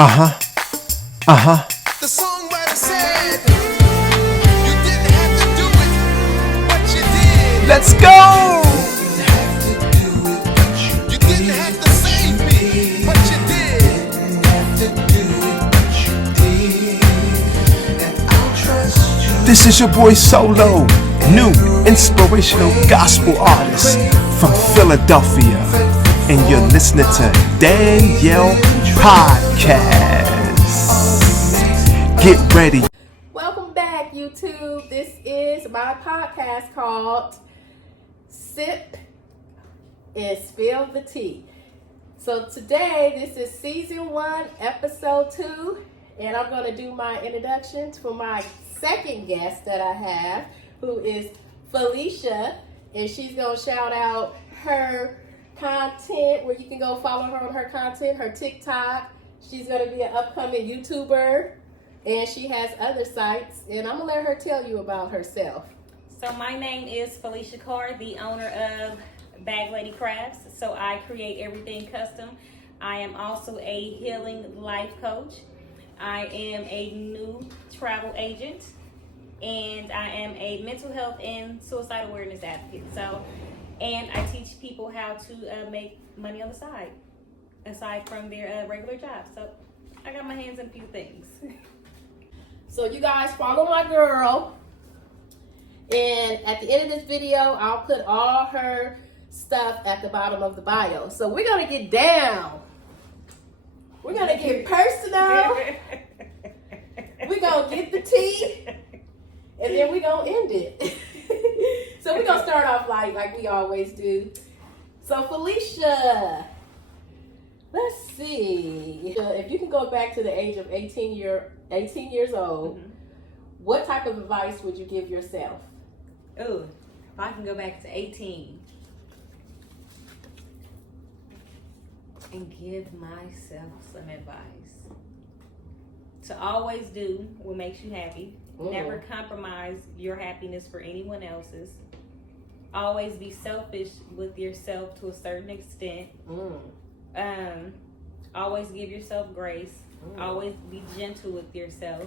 The songwriter said, you didn't have to do it, but you did. Let's go! You didn't have to save me, but you did. This is your boy Solo, new inspirational gospel artist from Philadelphia, and you're listening to Danielle Podcast. Get ready. Welcome back, YouTube. This is my podcast called Sip and Spill the Tea. So today, this is season 1, episode 2, and I'm going to do my introductions for my second guest that I have, who is Felicia, and she's going to shout out her content, where you can go follow her on her content, her TikTok. She's going to be an upcoming YouTuber, and she has other sites, and I'm going to let her tell you about herself. So my name is Felicia Carr, the owner of Bag Lady Crafts. So I create everything custom. I am also a healing life coach. I am a new travel agent, and I am a mental health and suicide awareness advocate. So, and I teach people how to make money on the side, aside from their regular job. So I got my hands in a few things. So you guys follow my girl, and at the end of this video, I'll put all her stuff at the bottom of the bio. So we're gonna get down. We're gonna get personal. We're gonna get the tea, and then we're gonna end it. So we're gonna start off like we always do. So Felicia, let's see. If you can go back to the age of 18 years old, what type of advice would you give yourself? Ooh, if I can go back to 18 and give myself some advice. To always do what makes you happy. Never compromise your happiness for anyone else's. Always be selfish with yourself to a certain extent. Always give yourself grace. Always be gentle with yourself.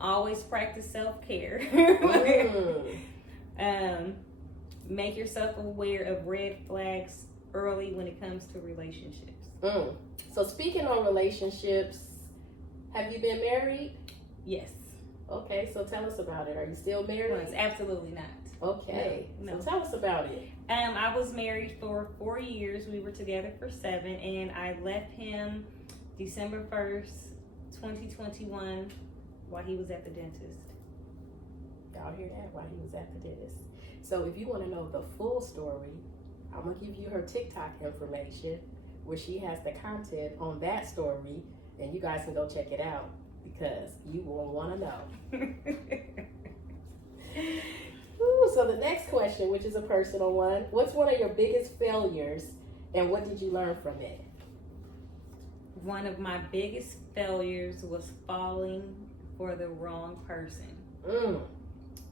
Always practice self-care. Make yourself aware of red flags early when it comes to relationships. So speaking on relationships, have you been married? Yes. Okay, so tell us about it. Are you still married? No, absolutely not. Okay, No. So tell us about it. I was married for 4 years. We were together for 7, and I left him December 1st, 2021, while he was at the dentist. Y'all hear that? While he was at the dentist. So if you want to know the full story, I'm going to give you her TikTok information, where she has the content on that story, and you guys can go check it out, because you will want to know. Ooh, so the next question, which is a personal one, what's one of your biggest failures, and what did you learn from it? One of my biggest failures was falling for the wrong person.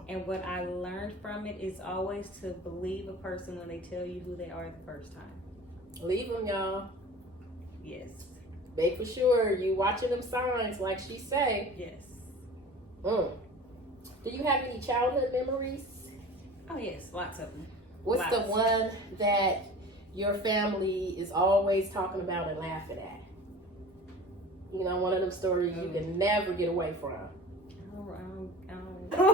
And what I learned from it is always to believe a person when they tell you who they are the first time. Leave them, y'all. Yes. Make for sure you watching them signs, like she say. Yes. Do you have any childhood memories? Oh yes, lots of them. What's Lots. the one that your family is always talking about and laughing at? You know, one of them stories you can never get away from. But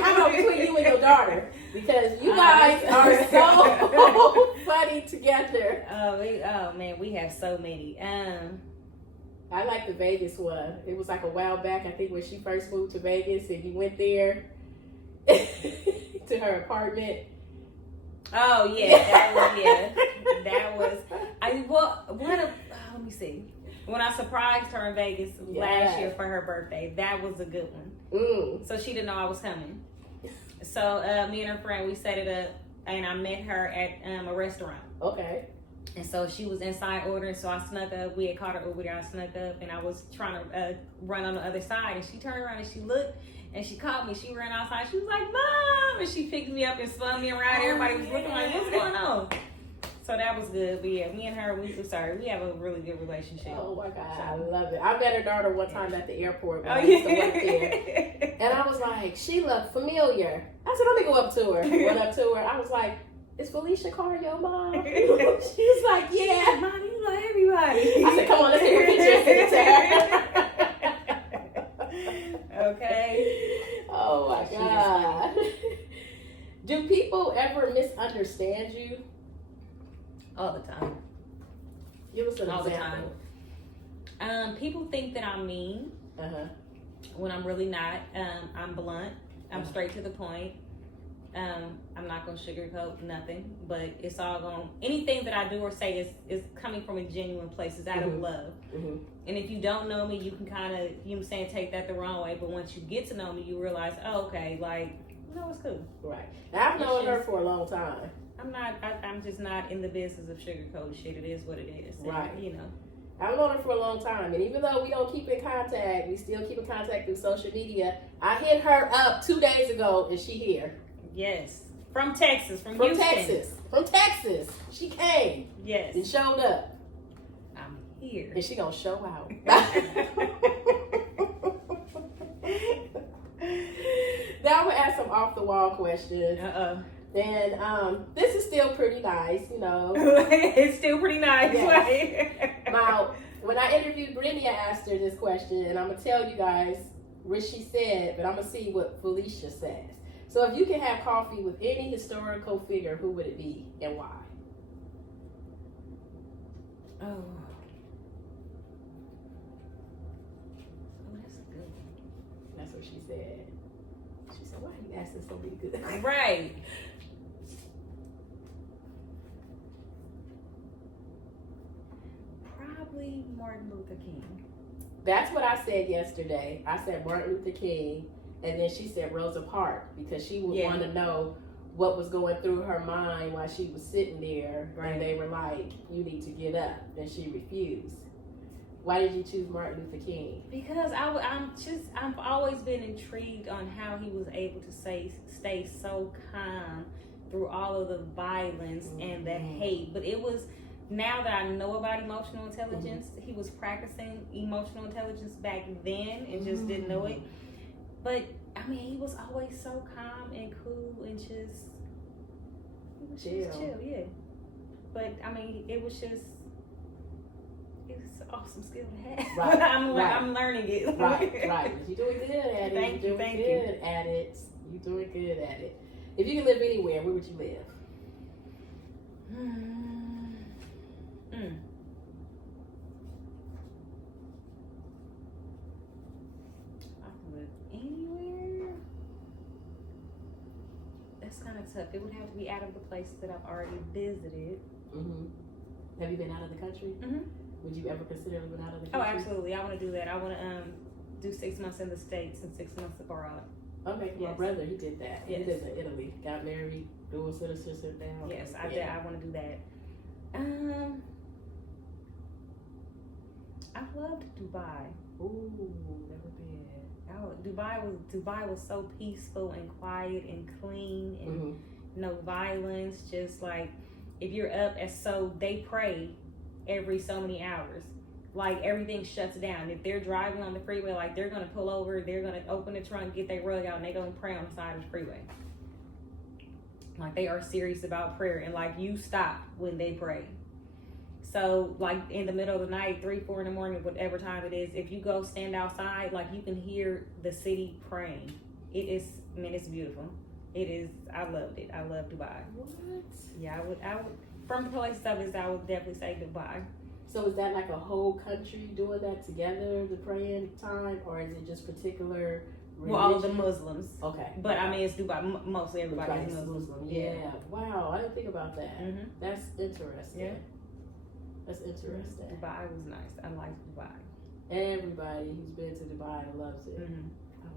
how about between you and your daughter? Because you guys are so funny together. Oh man, we have so many. I like the Vegas one. It was like a while back, I think, when she first moved to Vegas, and you went there to her apartment. Oh yeah, that was. Let me see. When I surprised her in Vegas last year for her birthday, that was a good one. So she didn't know I was coming. So me and her friend, we set it up, and I met her at a restaurant. Okay. And so she was inside ordering, so I snuck up. We had caught her over there. I snuck up, and I was trying to run on the other side. And she turned around and she looked, and she caught me. She ran outside. She was like, "Mom!" And she picked me up and spun me around. Everybody was looking like, "What's going on?" So that was good. But yeah, me and her, we have a really good relationship. Oh my God, I love it. I met her daughter one time at the airport when Oh, I used to work there. And I was like, she looked familiar. I said, let me go up to her. Went up to her. I was like, is Felicia Carr your mom? She was like, yeah. Mom, you know everybody. I said, come on, let's take a picture and send it to her. Okay. Oh my God. Do people ever misunderstand you? All the time. Give us an All the example. time. People think that I'm mean when I'm really not. I'm blunt. I'm straight to the point. I'm not gonna sugarcoat nothing, but it's all going. Anything that I do or say is coming from a genuine place. It's out of love. And if you don't know me, you can kind of, you know what I'm saying, take that the wrong way. But once you get to know me, you realize, oh, okay, like, no, it's cool. Right. Now, I've known her for a long time. I'm just not in the business of sugarcoat shit. It is what it is. And, Right. you know. I've known her for a long time, and even though we don't keep in contact, we still keep in contact through social media. I hit her up 2 days ago, and she here. Yes. From Texas, from Texas. Houston. From Texas. She came Yes. and showed up. I'm here. And she gonna show out. Now I'm gonna ask some off the wall questions. And this is still pretty nice, you know. It's still pretty nice. Yes. Now, when I interviewed Brittany, I asked her this question, and I'm gonna tell you guys what she said, but I'm gonna see what Felicia says. So if you could have coffee with any historical figure, who would it be and why? Oh, that's a good one. That's what she said. She said, why are you asking so many good? Right. Probably Martin Luther King. That's what I said yesterday. I said Martin Luther King, and then she said Rosa Parks, because she would want to know what was going through her mind while she was sitting there. Right. And they were like, you need to get up. And she refused. Why did you choose Martin Luther King? Because I've always been intrigued on how he was able to stay so calm through all of the violence and the hate. But it was, now that I know about emotional intelligence, he was practicing emotional intelligence back then and just didn't know it. But I mean, he was always so calm and cool and just chill, yeah. But I mean, it was an awesome skill to have. Right. I'm learning it. Right. You're doing good at it. You're doing good at it. You're doing good at it. If you could live anywhere, where would you live? I can live anywhere. That's kind of tough. It would have to be out of the places that I've already visited. Have you been out of the country? Would you ever consider living out of the country? Oh, absolutely. I want to do that. I want to do 6 months in the States and 6 months abroad. Okay, my brother, he did that. Yes. He did it in Italy. Got married, dual citizenship down. Yes, I want to do that. I loved Dubai. Ooh, never been. Oh, Dubai was so peaceful and quiet and clean and no violence. Just like, if you're up they pray every so many hours. Like, everything shuts down. If they're driving on the freeway, like, they're gonna pull over, they're gonna open the trunk, get their rug out, and they're gonna pray on the side of the freeway. Like, they are serious about prayer, and like, you stop when they pray. So, like, in the middle of the night, 3, 4 in the morning, whatever time it is, if you go stand outside, like, you can hear the city praying. It's beautiful. It is. I loved it. I love Dubai. What? Yeah, I would. From places I visit, I would definitely say Dubai. So is that like a whole country doing that together, the praying time, or is it just particular religion? Well, all of the Muslims. Okay. But I mean, it's Dubai. Mostly everybody is Muslim. Yeah. Wow, I didn't think about that. That's interesting. Yeah. That's interesting. Dubai was nice. I liked Dubai. Everybody who's been to Dubai loves it.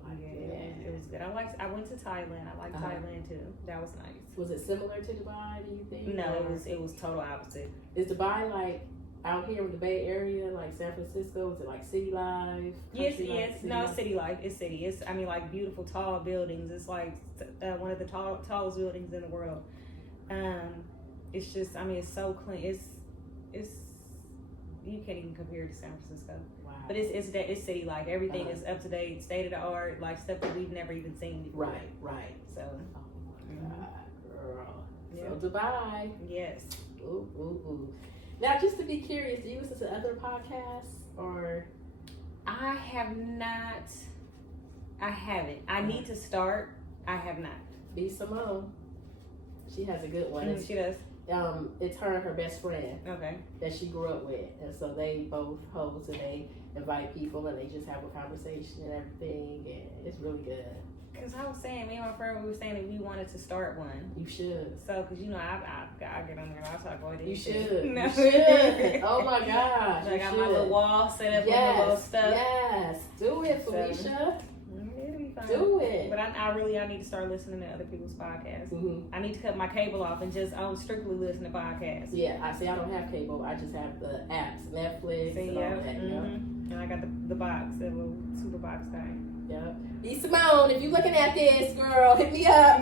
I like It was good. I went to Thailand. I liked Thailand too. That was nice. Was it similar to Dubai, do you think? No, it was total opposite. Is Dubai like out here in the Bay Area, like San Francisco? Is it like city life? Yes. No, city life. It's city. It's, I mean, like, beautiful tall buildings. It's like one of the tallest buildings in the world. it's just, I mean, it's so clean. It's you can't even compare it to San Francisco. Wow. But it's city like. Everything is up to date, state of the art, like stuff that we've never even seen before. Right. So. Oh my God, girl. Yeah. So Dubai. Yes. Ooh. Now, just to be curious, do you listen to other podcasts or? I have not. I haven't. I need to start. I have not. B. Simone. She has a good one. She does. It's her and her best friend Okay. that she grew up with, and so they both host and they invite people and they just have a conversation and everything, and it's really good. Cause I was saying, me and my friend, we were saying that we wanted to start one. You should. So, cause I get on there and I'll talk about it. You should. No. You should. Oh my gosh. I got my little wall set up with my little stuff. Yes. Do it, Felicia. It'll be fun. Do it. But I need to start listening to other people's podcasts. Mm-hmm. I need to cut my cable off and just strictly listen to podcasts. Yeah, I don't have cable. I just have the apps, Netflix, and all that. And I got the box, the little super box thing. Yep. B. Simone, if you're looking at this, girl, hit me up.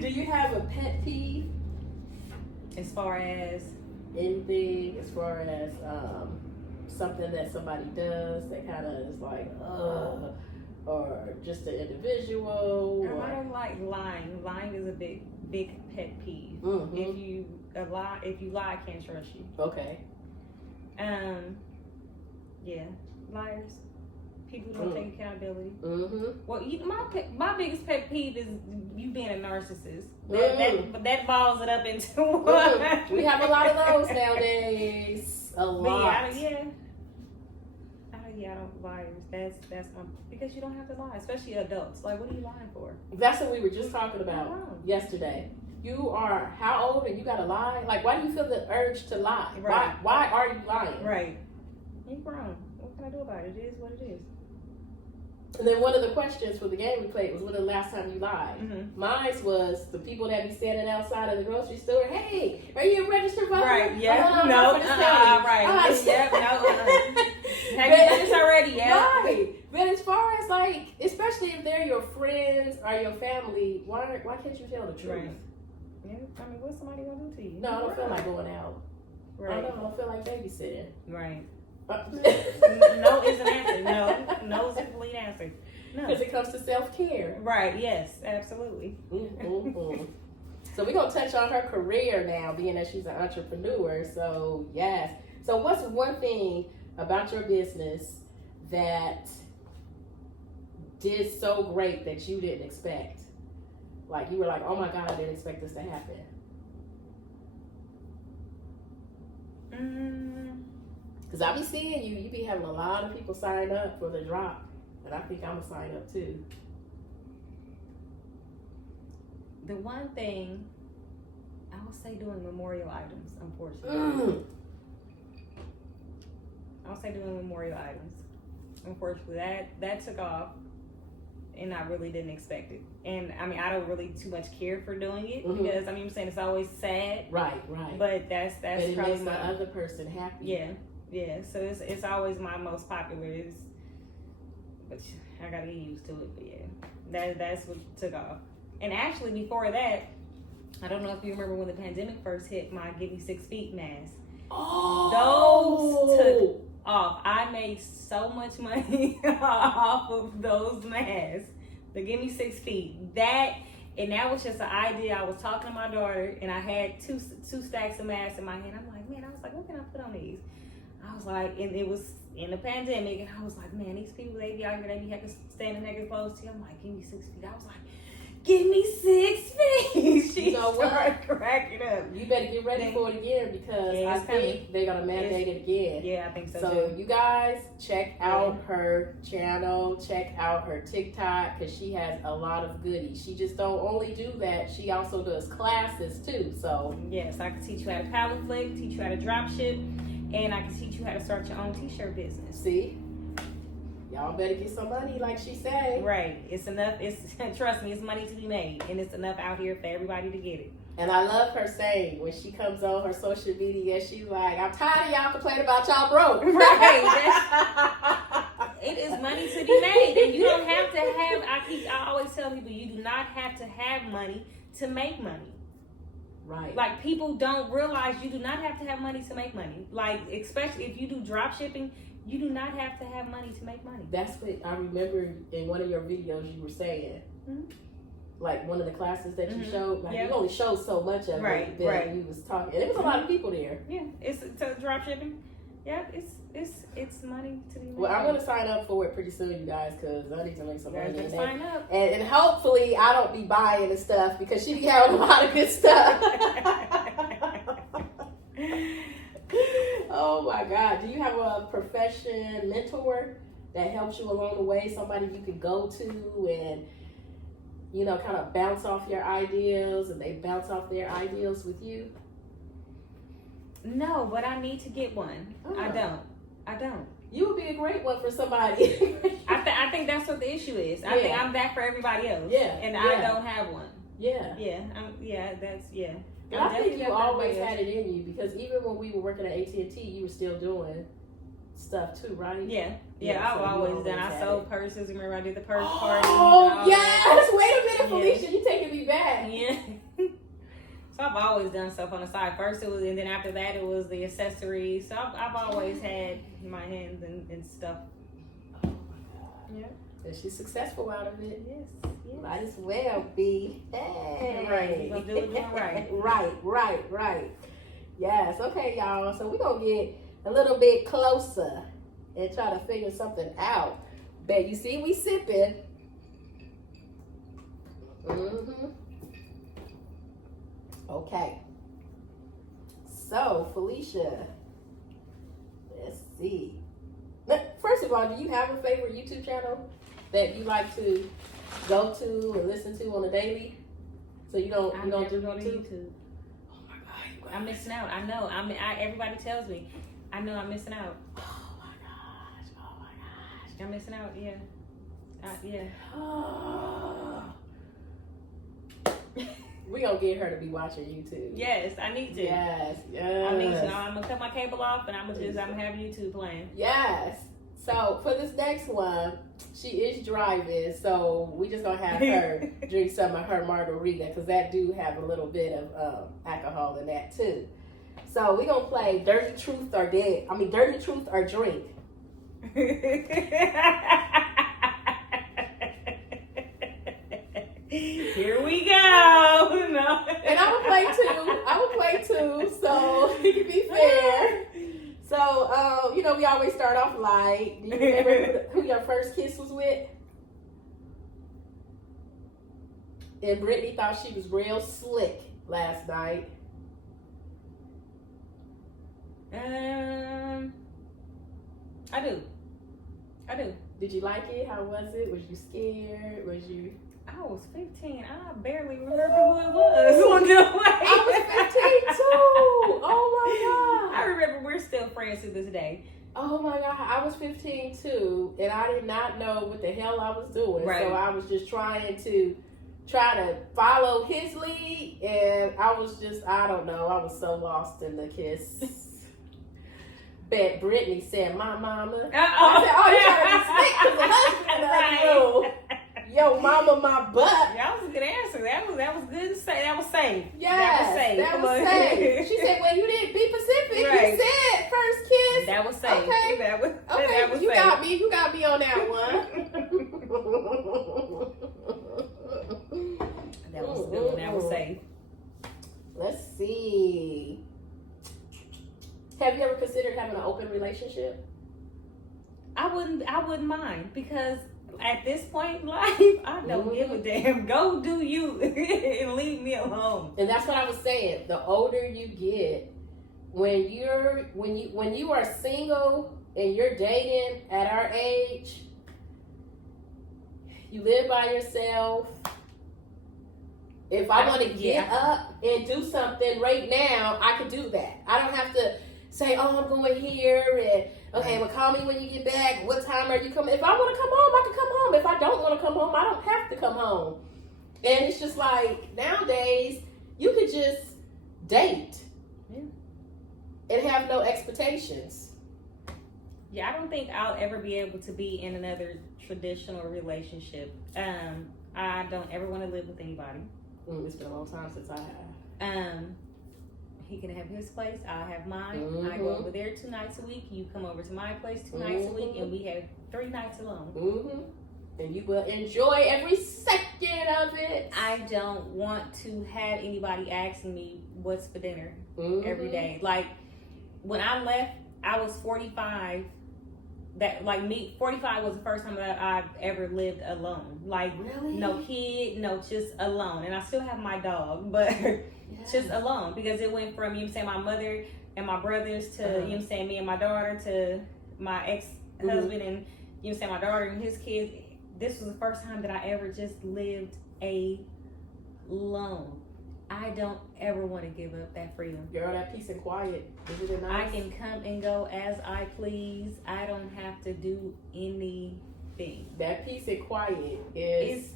Do you have a pet peeve? As far as Anything, as far as something that somebody does that kind of is like, or just an individual? I don't like lying. Lying is a big pet peeve. Mm-hmm. If you lie, I can't trust you. Okay. Yeah, liars. People who don't take accountability. Mm-hmm. Well, my biggest pet peeve is you being a narcissist. Mm. That balls it up into Mm. one. We have a lot of those nowadays. A lot. I don't liars. That's my, because you don't have to lie, especially adults. Like, what are you lying for? That's what we were just talking about Oh. yesterday. You are how old and you gotta lie? Like, why do you feel the urge to lie? Right. Why are you lying? Right. You're grown. What can I do about it? It is what it is. And then one of the questions for the game we played was, when the last time you lied? Mm-hmm. Mine was the people that be standing outside of the grocery store. Hey, are you a registered voter? Right. Yeah. Oh, No. I'm for this county. Right. Yeah, No. Have you done this already? Yeah. Right. But as far as like, especially if they're your friends or your family, why can't you tell the truth? Right. Yeah. I mean, what's somebody gonna do to you? No, I don't feel like going out. Right. I don't feel like babysitting. Right. No is an answer. No is a complete answer. No. Because it comes to self-care. Right. Yes. Absolutely. Mm-hmm. So we're going to touch on her career now, being that she's an entrepreneur. So, yes. So what's one thing about your business that did so great that you didn't expect? Like, you were like, oh my God, I didn't expect this to happen. Because I be seeing you be having a lot of people sign up for the drop. And I think I'm going to sign up too. The one thing I would say, doing memorial items, unfortunately. I would say doing memorial items. Unfortunately, that took off, and I really didn't expect it. And I mean, I don't really too much care for doing it because I mean, I'm saying it's always sad. Right. But that's But it probably makes the other person happy. Yeah. So it's always my most popular. But I gotta get used to it. But yeah, that's what took off. And actually, before that, I don't know if you remember when the pandemic first hit, my Give Me 6 Feet masks. Oh, Those took off. I made so much money off of those masks. The Give Me 6 Feet. That was just an idea. I was talking to my daughter, and I had two stacks of masks in my hand. I'm like, man, what can I put on these? I was like, and it was in the pandemic, and I was like, man, these people, they be out here, they be having to stand in their clothes too. I'm like, give me 6 feet. I was like, give me 6 feet. She started cracking up. You better get ready for it again, because I think they're gonna mandate it again. Yeah, I think so So too. you guys check out her channel, check out her TikTok, because she has a lot of goodies. She just don't only do that; she also does classes too. So yes, I can teach you how to pallet flick, teach you how to drop ship, and I can teach you how to start your own t-shirt business. see, y'all better get some money, like she said. Right, it's enough. Trust me, it's money to be made, and it's enough out here for everybody to get it. And I love her saying when she comes on her social media, she's like, "I'm tired of y'all complaining about y'all broke." Right. It is money to be made, and you don't have to have. I always tell people, you do not have to have money to make money. Right. Like, people don't realize you do not have to have money to make money. Like, especially if you do drop shipping, you do not have to have money to make money. That's what I remember in one of your videos you were saying. Mm-hmm. Like one of the classes that you Mm-hmm. showed, like Yep. you only showed so much of Right, it, but right. you was talking, and there was a lot of people there. Yeah, it's drop shipping. Yeah, it's money to be made. Well, I'm gonna sign up for it pretty soon, you guys, because I need to make some You guys money. can sign up. And hopefully I don't be buying the stuff because she be having a lot of good stuff. Oh my God! Do you have a profession mentor that helps you along the way? Somebody you could go to and, you know, kind of bounce off your ideas, and they bounce off their ideas with you? No, but I need to get one. Oh. I don't. You would be a great one for somebody. I think that's what the issue is. I think Yeah. I'm that for everybody else. Yeah, And yeah. I don't have one. Yeah. Yeah. And I think you always had it in you, because even when we were working at AT&T, you were still doing stuff too, right? Yeah, Yeah, I've so you always always done. I had sold it. purses. Remember I did the purse party. Oh, yes! Wait a minute, Yeah. Felicia. You taking me back. Yeah. So I've always done stuff on the side. First it was, and then after that it was the accessories. So I've always had my hands in stuff. Oh, my God. Yeah. And she's successful out of it. Yes. Might as well be. Hey. Right. You're gonna do it doing right. Right. Yes. Okay, y'all. So we're going to get a little bit closer and try to figure something out. But you see, we sipping. Mm-hmm. Okay. So, Felicia, let's see. First of all, do you have a favorite YouTube channel that you like to go to and listen to on a daily? So you don't do go to YouTube? YouTube. Oh my God, I'm missing out. I know. Everybody tells me. I know I'm missing out. Oh my gosh. I'm missing out. Yeah. Yeah. We gonna get her to be watching YouTube. Yes, I need to. Yes. I need to. I'm gonna cut my cable off and I'm gonna have YouTube playing. Yes. So for this next one, she is driving, so we just gonna have her drink some of her margarita, because that do have a little bit of alcohol in that too. So we gonna play Dirty Truth or Drink. Here we go. No. And I would play two, so it can be fair. So, we always start off light. Do you remember who your first kiss was with? And Brittany thought she was real slick last night. I do. Did you like it? How was it? Was you scared? Was you... I was 15. I barely remember who it was. I was 15 too. Oh my God. I remember we're still friends to this day. Oh my God. I was 15 too. And I did not know what the hell I was doing. Right. So I was just trying to follow his lead. And I was just, I don't know. I was so lost in the kiss. But Brittany said, "My mama." I said, "Oh, you trying to be slick because the husband in the other room. Yo, mama, my butt." That was a good answer. That was good to say. That was safe. Yes, that was safe. She said, "Well, you didn't be Pacific. Right. You said first kiss." That was safe. Okay. That was You safe. got me. You got me on that one. That was good. That was safe. Let's see. Have you ever considered having an open relationship? I wouldn't mind, because at this point in life, I don't give a damn. Go do you and leave me alone. And that's what I was saying. The older you get, when you are single and you're dating at our age, you live by yourself. If I want to get up and do something right now, I can do that. I don't have to say, "Oh, I'm going here," and okay, well, call me when you get back. What time are you coming? If I want to come home, I can come home. If I don't want to come home, I don't have to come home. And it's just like, nowadays, you could just date and have no expectations. Yeah, I don't think I'll ever be able to be in another traditional relationship. I don't ever want to live with anybody. It's been a long time since I have. He can have his place. I have mine. I go over there 2 nights a week. You come over to my place 2 nights a week, and we have 3 nights alone. And you will enjoy every second of it. I don't want to have anybody asking me what's for dinner every day. Like when I left, I was 45. 45 was the first time that I've ever lived alone. Like, really? No kid, no, just alone. And I still have my dog, but just alone. Because it went from, my mother and my brothers to, me and my daughter to my ex-husband and, my daughter and his kids. This was the first time that I ever just lived alone. I don't ever want to give up that freedom. Girl, that peace and quiet. Isn't it nice? I can come and go as I please. I don't have to do anything. That peace and quiet is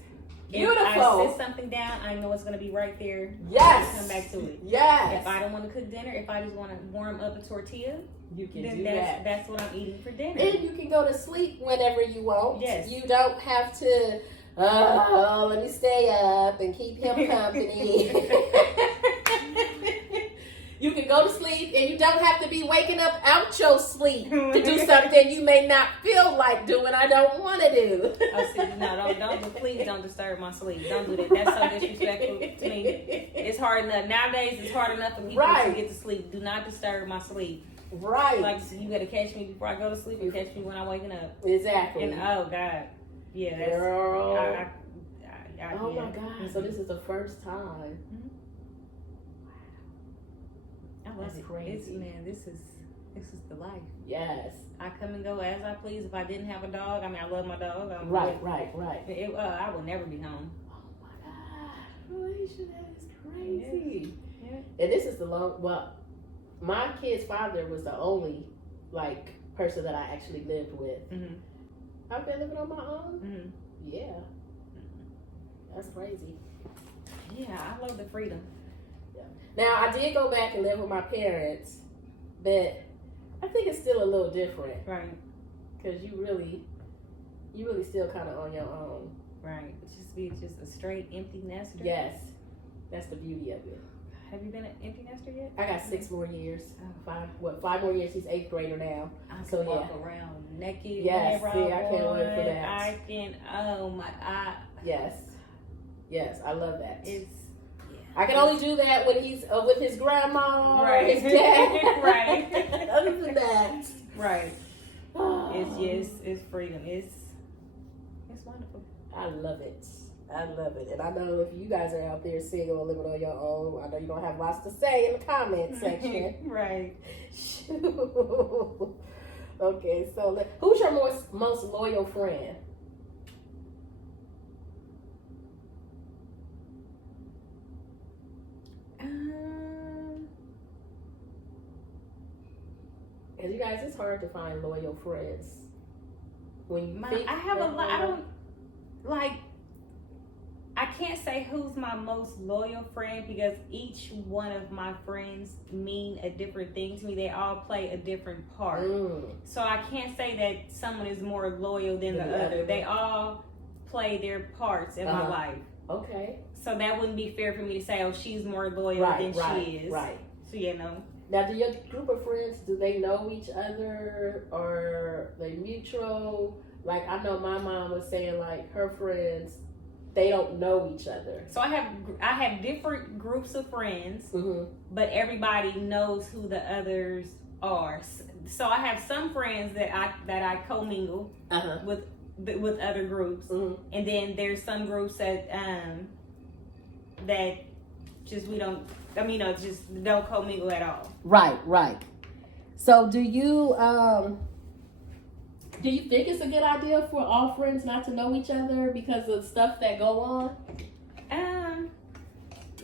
beautiful. If I sit something down, I know it's going to be right there. Yes. Come back to it. Yes. If I don't want to cook dinner, if I just want to warm up a tortilla, you can then do that. That's what I'm eating for dinner. And you can go to sleep whenever you want. Yes. You don't have to, let me stay up and keep him company. You can go to sleep and you don't have to be waking up out your sleep to do something you may not feel like doing. I don't want to do. Oh, see, no, please don't disturb my sleep. Don't do that. That's so disrespectful to me. It's hard enough. Nowadays, it's hard enough for people to get to sleep. Do not disturb my sleep. Right. Like, you got to catch me before I go to sleep and catch me when I'm waking up. Exactly. And, oh, God. Yeah, that's... Girl. Oh, yeah. my God. So this is the first time. That's crazy. This is the life. Yes. I come and go as I please. If I didn't have a dog, I love my dog. Right. I will never be home. Oh my God, Felicia, that is crazy. Yeah. And this is my kid's father was the only person that I actually lived with. I've been living on my own. Yeah. That's crazy. Yeah, I love the freedom. Now, I did go back and live with my parents, but I think it's still a little different. Right. Because you really still kind of on your own. Right. Just be a straight empty nester. Yes. That's the beauty of it. Have you been an empty nester yet? I got 6 more years. 5 more years. He's 8th grader now. I can walk around naked. Yes. See, I can't wait for that. I can, Yes, I love that. I can only do that when he's with his grandma or right. his dad. Right. Other than that. Right. It's freedom. It's wonderful. I love it. And I know if you guys are out there single or living on your own, I know you don't have lots to say in the comment section. Right. Okay, so who's your most loyal friend? Because you guys, it's hard to find loyal friends. I have a lot. I don't I can't say who's my most loyal friend because each one of my friends mean a different thing to me. They all play a different part. So I can't say that someone is more loyal than the other. They all play their parts in my life. Okay. So that wouldn't be fair for me to say, oh, she's more loyal than she is. Right. So, Now, do your group of friends, do they know each other or they mutual? Like, I know my mom was saying, her friends, they don't know each other. So I have different groups of friends, but everybody knows who the others are. So I have some friends that I commingle with other groups, and then there's some groups that just we don't. Just don't commingle at all. Right. So do you think it's a good idea for all friends not to know each other because of stuff that go on?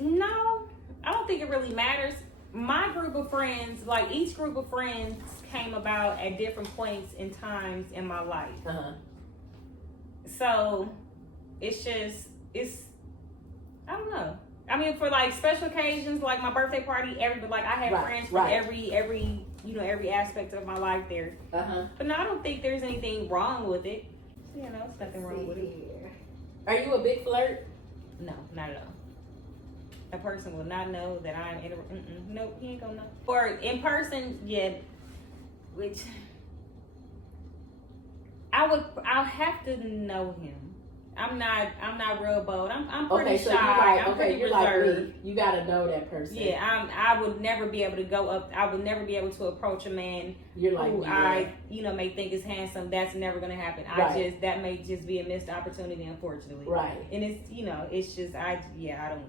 No, I don't think it really matters. My group of friends, each group of friends came about at different points in times in my life. So it's I don't know. For special occasions, like my birthday party, I have friends from every aspect of my life there. But no, I don't think there's anything wrong with it. It's nothing wrong with it. Are you a big flirt? No, not at all. a person will not know that I'm in a. Nope, he ain't gonna know. Or in person, yeah. Which I'll have to know him. I'm not real bold. I'm pretty so shy. you're I'm pretty you're reserved. like me. You gotta know that person. Yeah, I would never be able to go up. I would never be able to approach a man You're like who me, I may think is handsome. That's never gonna happen. Right. That may just be a missed opportunity, unfortunately. Right. And it's just I don't.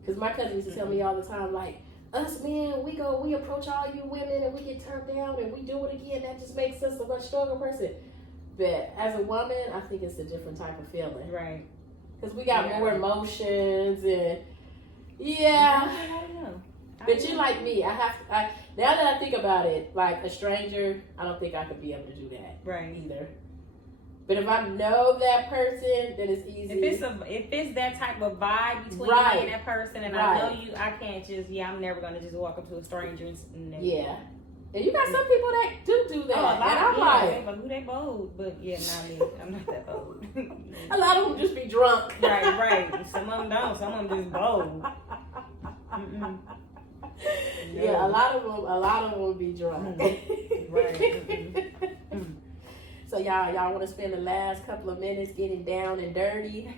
Because my cousin used to tell me all the time, like, us men, we approach all you women and we get turned down and we do it again. That just makes us a much stronger person. But as a woman, I think it's a different type of feeling. Right. Because we got more emotions and I don't know. But you like me. Now that I think about it, like a stranger, I don't think I could be able to do that. Right. Either. But if I know that person, then it's easy. If it's that type of vibe between me and that person, and I know you, I can't just. I'm never gonna just walk up to a stranger and yeah. And you got some people that do that. Oh, a lot, and I'm like, who they bold, but yeah, not me. I'm not that bold. A lot of them just be drunk. Right. Some of them don't. Some of them just bold. Yeah, a lot of them be drunk. Right. So y'all want to spend the last couple of minutes getting down and dirty?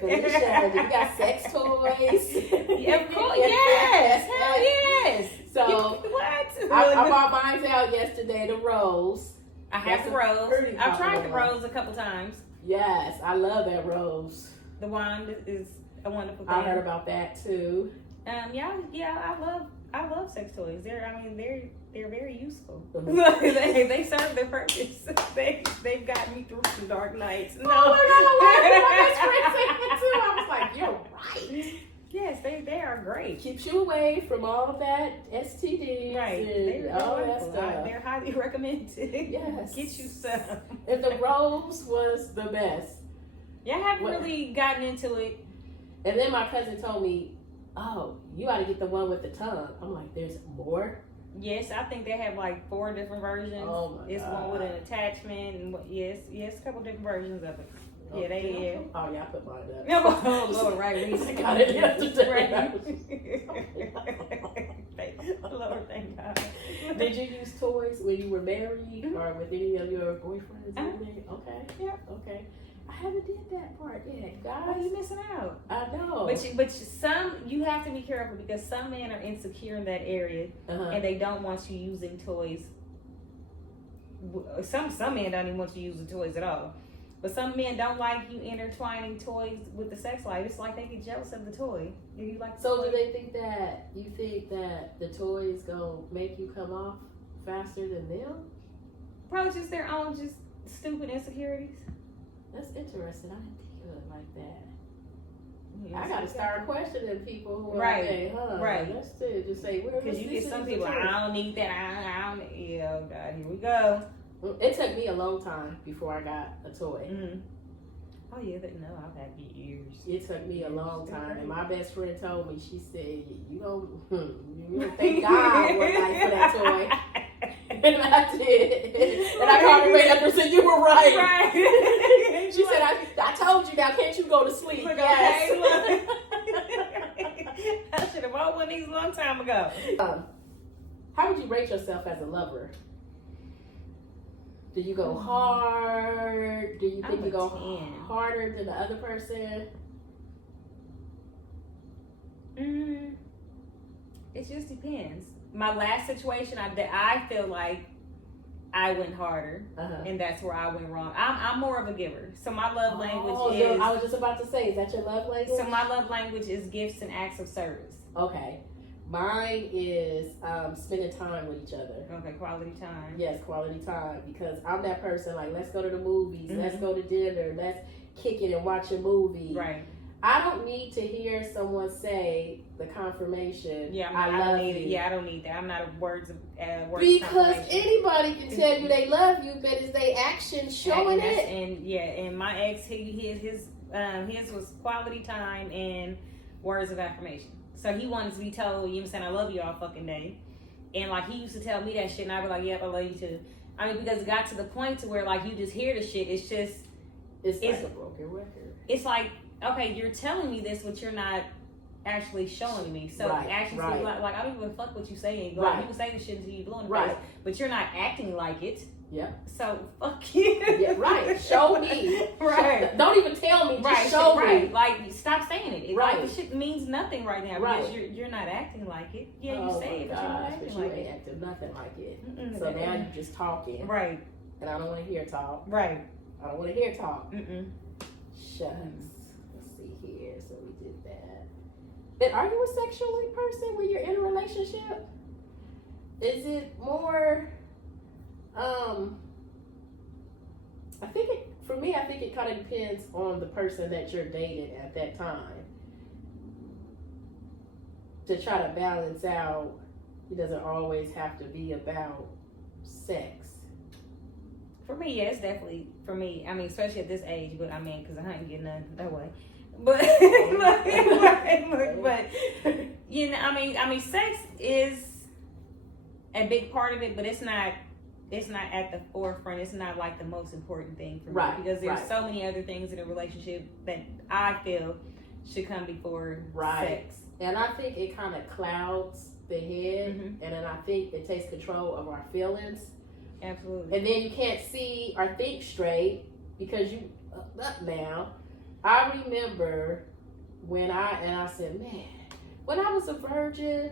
Felicia, you got sex toys? Yeah, of course. Yes. Hell yes. So what? I bought mine out yesterday. The rose. I have the rose. I've tried the rose a couple times. Yes, I love that rose. The wand is a wonderful thing. I heard about that too. I love sex toys. They're very useful. they serve their purpose. They've gotten me through some dark nights. No. Oh my best friend said that too. I was like, you're right. Yes, they are great. Keeps you away from all of that STDs and all that stuff. They're highly recommended. Yes. Get you some. And the rose was the best. Yeah, I haven't really gotten into it. And then my cousin told me, oh, you got to get the one with the tongue. I'm like, there's more? Yes, I think they have like 4 different versions. Oh my it's God. one with an attachment and yes, a couple different versions of it. Yeah, they Oh yeah, I put mine up. Oh Lord, right? I got it yesterday. Lord, thank God. Did you use toys when you were married or with any of your boyfriends? Okay. Yeah. Okay. I haven't did that part yet, guys. Oh, you missing out. I know. But you have to be careful because some men are insecure in that area and they don't want you using toys. Some men don't even want you using toys at all. But some men don't like you intertwining toys with the sex life. It's like they get jealous of the toy. Do you like? So do they think that the toys gonna make you come off faster than them? Probably just their own just stupid insecurities. That's interesting. I didn't think of it like that. Yeah, I gotta start questioning people who right, are like, right. That's it. Just say, because you get some people. I don't need that. I don't. Yeah, oh God, here we go. It took me a long time before I got a toy. Mm-hmm. Oh yeah, I've had years. It took me a long time, and my best friend told me. She said, "You don't thank God one night for that toy." And I did, and I called her right after and said, "You were right." Right. She said, "I told you. Now can't you go to sleep?" Look, yes. Okay, I should have bought one of these a long time ago. How would you rate yourself as a lover? Do you go hard? Do you think you go 10. harder than the other person? It just depends. My last situation, I feel like I went harder, and that's where I went wrong. I'm more of a giver, so my love language is. I was just about to say, is that your love language? So my love language is gifts and acts of service. Okay. Mine is spending time with each other. Okay, quality time. Yes, quality time. Because I'm that person, like, let's go to the movies, let's go to dinner, let's kick it and watch a movie. Right. I don't need to hear someone say the confirmation. Yeah, I love you. Yeah, I don't need that. I'm not a words because anybody can tell you they love you, but it's their actions showing it. And my ex, his was quality time and words of affirmation. So he wanted to be told, you know what I'm saying, I love you all fucking day. And like he used to tell me that shit and I'd be like, yep, I love you too. I mean, because it got to the point to where like you just hear the shit, it's like a broken record. It's like, okay, you're telling me this, but you're not actually showing me. So Right, actually, right. like I don't even fuck what you saying. Right. Like, people say this shit until you blow in the Right. face, but you're not acting like it. Yep. So fuck you. Yeah, right. Show me. Right. Don't even tell me. Just Right. show Right. me. Like, stop saying it. It Right. Like, the shit means nothing right now Right. because you're not acting like it. Yeah, Oh you say my it, but you're not gosh, acting but you like ain't it. acting nothing like it. Mm-mm. So now you're just talking. Right. And I don't want to hear talk. Right. I don't want to hear talk. Mm-mm. Shucks. Let's see here. So we did that. Then are you a sexually person when you're in a relationship? Is it more I think it kind of depends on the person that you're dating at that time. To try to balance out, it doesn't always have to be about sex. For me, yeah, it's definitely for me. I mean, especially at this age, but I mean, because I ain't getting nothing that way. But, but you know, I mean, sex is a big part of it, but it's not at the forefront. It's not like the most important thing for Right, me because there's right. so many other things in a relationship that I feel should come before Right. sex. And I think it kind of clouds the head, Mhm. and then I think it takes control of our feelings. Absolutely. And then you can't see or think straight because you up now. I remember when I said, man, when I was a virgin,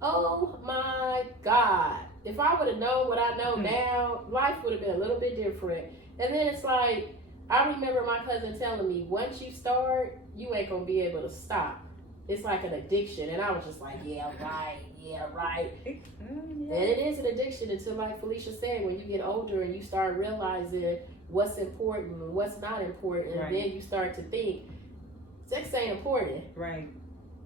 oh my God. If I would have known what I know now, life would have been a little bit different. And then it's like, I remember my cousin telling me, once you start, you ain't gonna be able to stop. It's like an addiction. And I was just like, yeah, right. And it is an addiction until, like Felicia said, when you get older and you start realizing what's important and what's not important, Right. and then you start to think, sex ain't important. Right.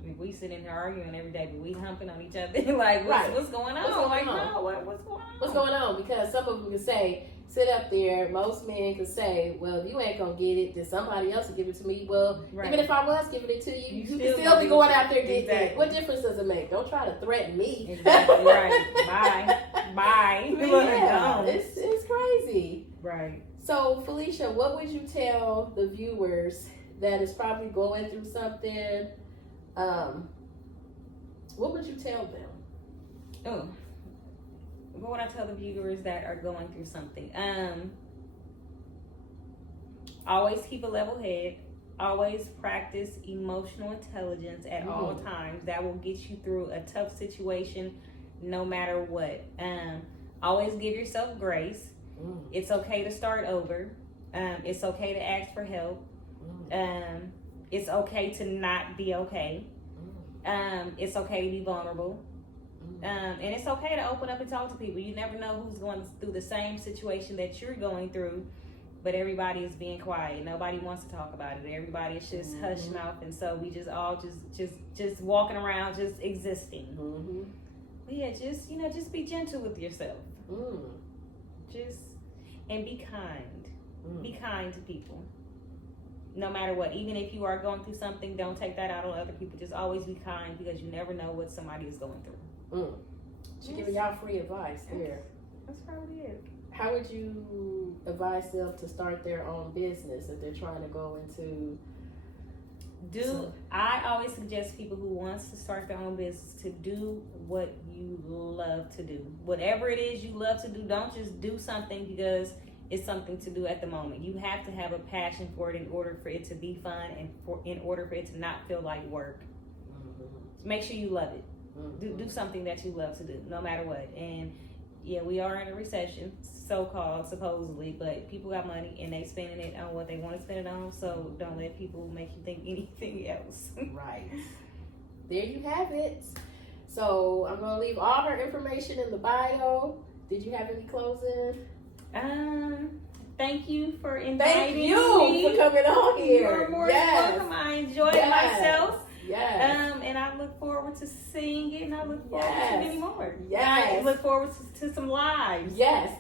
I mean, we sit in here arguing every day, but we humping on each other. Like, Right. what's going on? What's going like, on? no, what's going on? What's going on? Because some of them can say, sit up there, most men can say, well, if you ain't gonna get it, then somebody else will give it to me. Well, Right. even if I was giving it to you, You you still can still gonna be do going it. out there getting Exactly. it. What difference does it make? Don't try to threaten me. Exactly, right. Bye. But Look, yeah, no. it's crazy. Right. So, Felicia, what would you tell the viewers that is probably going through something? What would you tell them? Oh. What would I tell the viewers that are going through something? Always keep a level head. Always practice emotional intelligence at all times. That will get you through a tough situation no matter what. Always give yourself grace. It's okay to start over. It's okay to ask for help. It's okay to not be okay. It's okay to be vulnerable. And it's okay to open up and talk to people. You never know who's going through the same situation that you're going through, but everybody is being quiet. Nobody wants to talk about it. Everybody is just hush mouth, and so we just all just walking around, just existing. But yeah, just be gentle with yourself. And be kind. Be kind to people. No matter what, even if you are going through something, don't take that out on other people. Just always be kind because you never know what somebody is going through. She's giving y'all free advice here. That's probably it. How would you advise them to start their own business if they're trying to go into? I always suggest people who wants to start their own business to do what you love to do. Whatever it is you love to do, don't just do something because it's something to do at the moment. You have to have a passion for it in order for it to be fun and in order for it to not feel like work. Make sure you love it. Do something that you love to do, no matter what. And yeah, we are in a recession, so-called, supposedly, but people got money and they spending it on what they want to spend it on, so don't let people make you think anything else. Right. There you have it. So I'm going to leave all her information in the bio. Did you have any closing? Thank you for inviting me. Thank you for coming on here. You're more than welcome. I enjoyed myself. Yes. And I look forward to seeing it, and I look forward to many more. Yes. I look forward to some lives. Yes.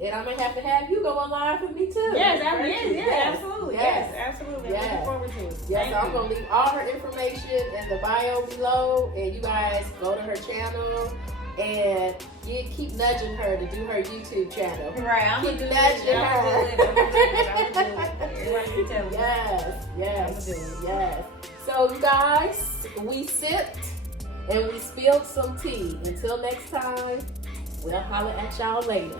And I'm going to have you go on live with me too. Yes, Yes. absolutely. Yes. Yes, absolutely. Yes. I'm looking forward to it. Yes, Thank so I'm you. going to leave all her information in the bio below, and you guys go to her channel and you keep nudging her to do her YouTube channel. Right, I'm Keep gonna do nudging it. her. I'm gonna do it. Everybody can tell me. Yes. I'm gonna do it. Yes. So you guys, we sipped and we spilled some tea. Until next time, we'll holler at y'all later.